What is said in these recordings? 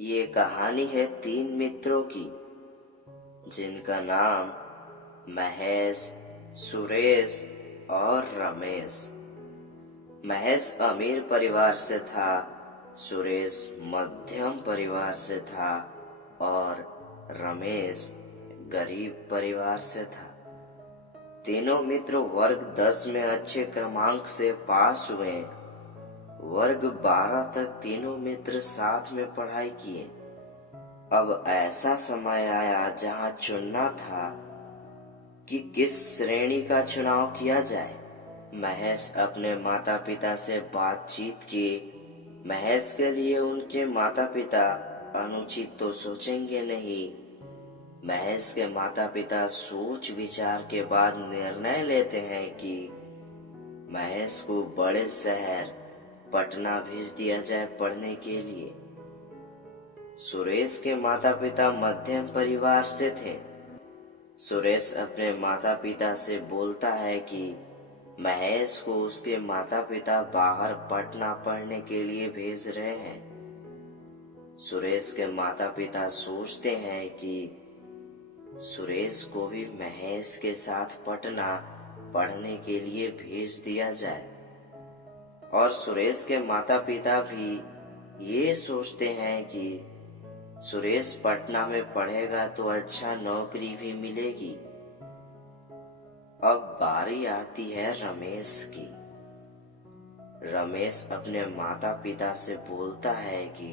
ये कहानी है तीन मित्रों की जिनका नाम महेश, सुरेश और रमेश। महेश अमीर परिवार से था, सुरेश मध्यम परिवार से था और रमेश गरीब परिवार से था। तीनों मित्र वर्ग 10 में अच्छे क्रमांक से पास हुए। वर्ग 12 तक तीनों मित्र साथ में पढ़ाई किए। अब ऐसा समय आया जहां चुनना था कि किस श्रेणी का चुनाव किया जाए। महेश अपने माता पिता से बातचीत की। महेश के लिए उनके माता पिता अनुचित तो सोचेंगे नहीं। महेश के माता पिता सोच विचार के बाद निर्णय लेते हैं कि महेश को बड़े शहर पटना भेज दिया जाए पढ़ने के लिए। सुरेश के माता पिता मध्यम परिवार से थे। सुरेश अपने माता पिता से बोलता है कि महेश को उसके माता पिता बाहर पटना पढ़ने के लिए भेज रहे हैं। सुरेश के माता पिता सोचते हैं कि सुरेश को भी महेश के साथ पटना पढ़ने के लिए भेज दिया जाए। और सुरेश के माता पिता भी ये सोचते हैं कि सुरेश पटना में पढ़ेगा तो अच्छा नौकरी भी मिलेगी। अब बारी आती है रमेश की। रमेश अपने माता पिता से बोलता है कि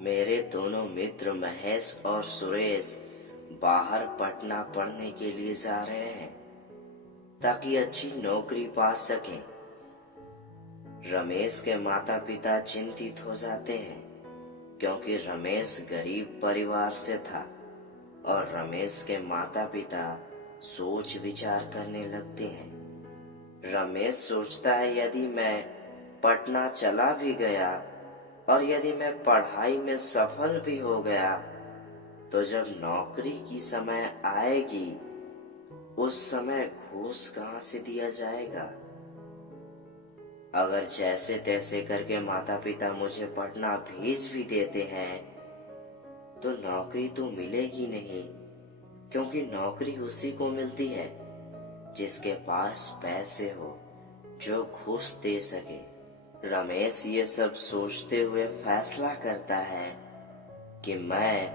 मेरे दोनों मित्र महेश और सुरेश बाहर पटना पढ़ने के लिए जा रहे हैं ताकि अच्छी नौकरी पा सकें। रमेश के माता पिता चिंतित हो जाते हैं क्योंकि रमेश गरीब परिवार से था और रमेश के माता पिता सोच विचार करने लगते हैं। रमेश सोचता है यदि मैं पटना चला भी गया और यदि मैं पढ़ाई में सफल भी हो गया तो जब नौकरी की समय आएगी उस समय घूस कहाँ से दिया जाएगा। अगर जैसे तैसे करके माता पिता मुझे पटना भेज भी देते हैं तो नौकरी तो मिलेगी नहीं, क्योंकि नौकरी उसी को मिलती है जिसके पास पैसे हो, जो घूस दे सके। रमेश ये सब सोचते हुए फैसला करता है कि मैं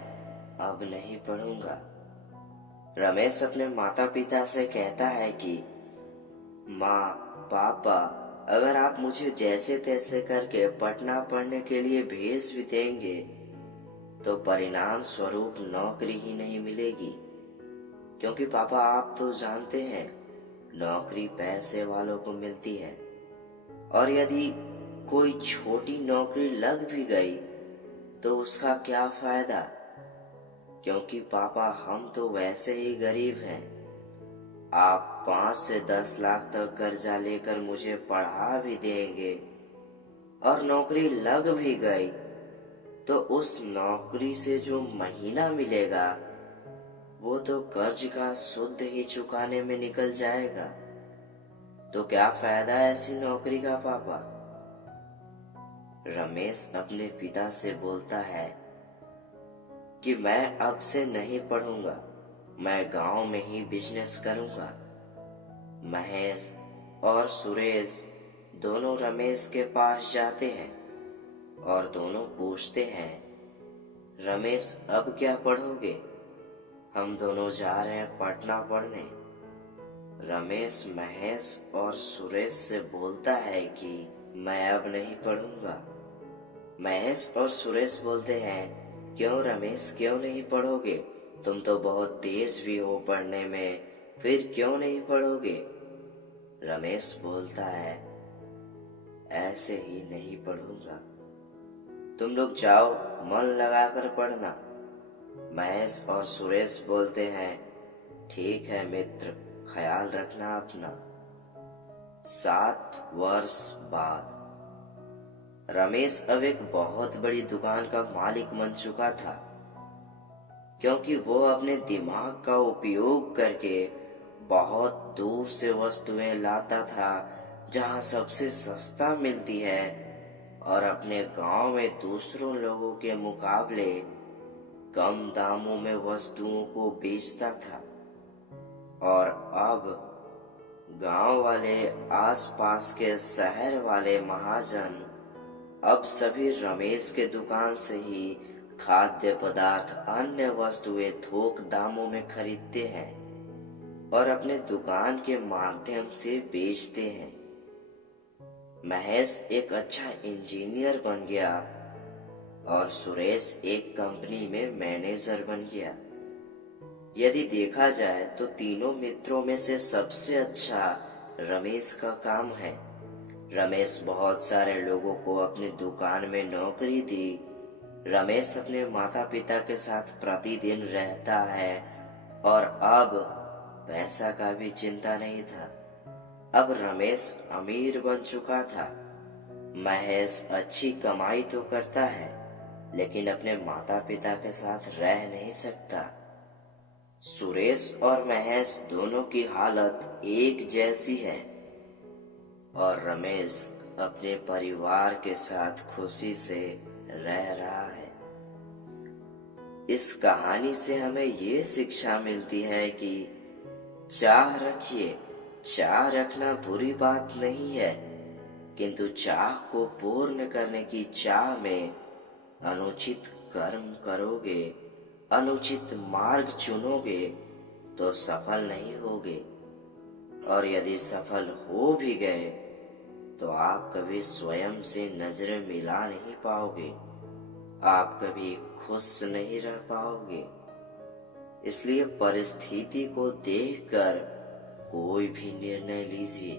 अब नहीं पढ़ूंगा। रमेश अपने माता पिता से कहता है कि माँ, पापा, अगर आप मुझे जैसे तैसे करके पटना पढ़ने के लिए भेज भी देंगे तो परिणाम स्वरूप नौकरी ही नहीं मिलेगी, क्योंकि पापा आप तो जानते हैं नौकरी पैसे वालों को मिलती है और यदि कोई छोटी नौकरी लग भी गई तो उसका क्या फायदा, क्योंकि पापा हम तो वैसे ही गरीब हैं। आप 5 से 10 लाख तक कर्जा लेकर मुझे पढ़ा भी देंगे और नौकरी लग भी गई तो उस नौकरी से जो महीना मिलेगा वो तो कर्ज का सुध ही चुकाने में निकल जाएगा। तो क्या फायदा ऐसी नौकरी का पापा। रमेश अपने पिता से बोलता है कि मैं अब से नहीं पढ़ूंगा, मैं गांव में ही बिजनेस करूंगा। महेश और सुरेश दोनों रमेश के पास जाते हैं और दोनों पूछते हैं, रमेश अब क्या पढ़ोगे? हम दोनों जा रहे हैं पटना पढ़ने। रमेश महेश और सुरेश से बोलता है कि मैं अब नहीं पढ़ूंगा। महेश और सुरेश बोलते हैं, क्यों रमेश, क्यों नहीं पढ़ोगे? तुम तो बहुत तेज भी हो पढ़ने में, फिर क्यों नहीं पढ़ोगे? रमेश बोलता है, ऐसे ही नहीं पढ़ूंगा, तुम लोग जाओ मन लगाकर पढ़ना। महेश और सुरेश बोलते हैं, ठीक है मित्र, ख्याल रखना अपना। 7 वर्ष बाद रमेश अब एक बहुत बड़ी दुकान का मालिक बन चुका था, क्योंकि वो अपने दिमाग का उपयोग करके बहुत दूर से वस्तुएं लाता था जहां सबसे सस्ता मिलती है और अपने गांव में दूसरों लोगों के मुकाबले कम दामों में वस्तुओं को बेचता था। और अब गांव वाले, आसपास के शहर वाले महाजन अब सभी रमेश के दुकान से ही खाद्य पदार्थ, अन्य वस्तुएं थोक दामों में खरीदते हैं और अपने दुकान के माध्यम से बेचते हैं। महेश एक अच्छा इंजीनियर बन गया और सुरेश एक कंपनी में मैनेजर बन गया। यदि देखा जाए तो तीनों मित्रों में से सबसे अच्छा रमेश का काम है। रमेश बहुत सारे लोगों को अपनी दुकान में नौकरी दी। रमेश अपने माता पिता के साथ प्रतिदिन रहता है और अब पैसा का भी चिंता नहीं था। अब रमेश अमीर बन चुका था। महेश अच्छी कमाई तो करता है, लेकिन अपने माता पिता के साथ रह नहीं सकता। सुरेश और महेश दोनों की हालत एक जैसी है और रमेश अपने परिवार के साथ खुशी से रह रहा है। इस कहानी से हमें ये शिक्षा मिलती है कि चाह रखिए, चाह रखना बुरी बात नहीं है, किंतु चाह को पूर्ण करने की चाह में अनुचित कर्म करोगे, अनुचित मार्ग चुनोगे तो सफल नहीं होगे। और यदि सफल हो भी गए तो आप कभी स्वयं से नजरें मिला नहीं पाओगे, आप कभी खुश नहीं रह पाओगे। इसलिए परिस्थिति को देखकर कोई भी निर्णय लीजिए।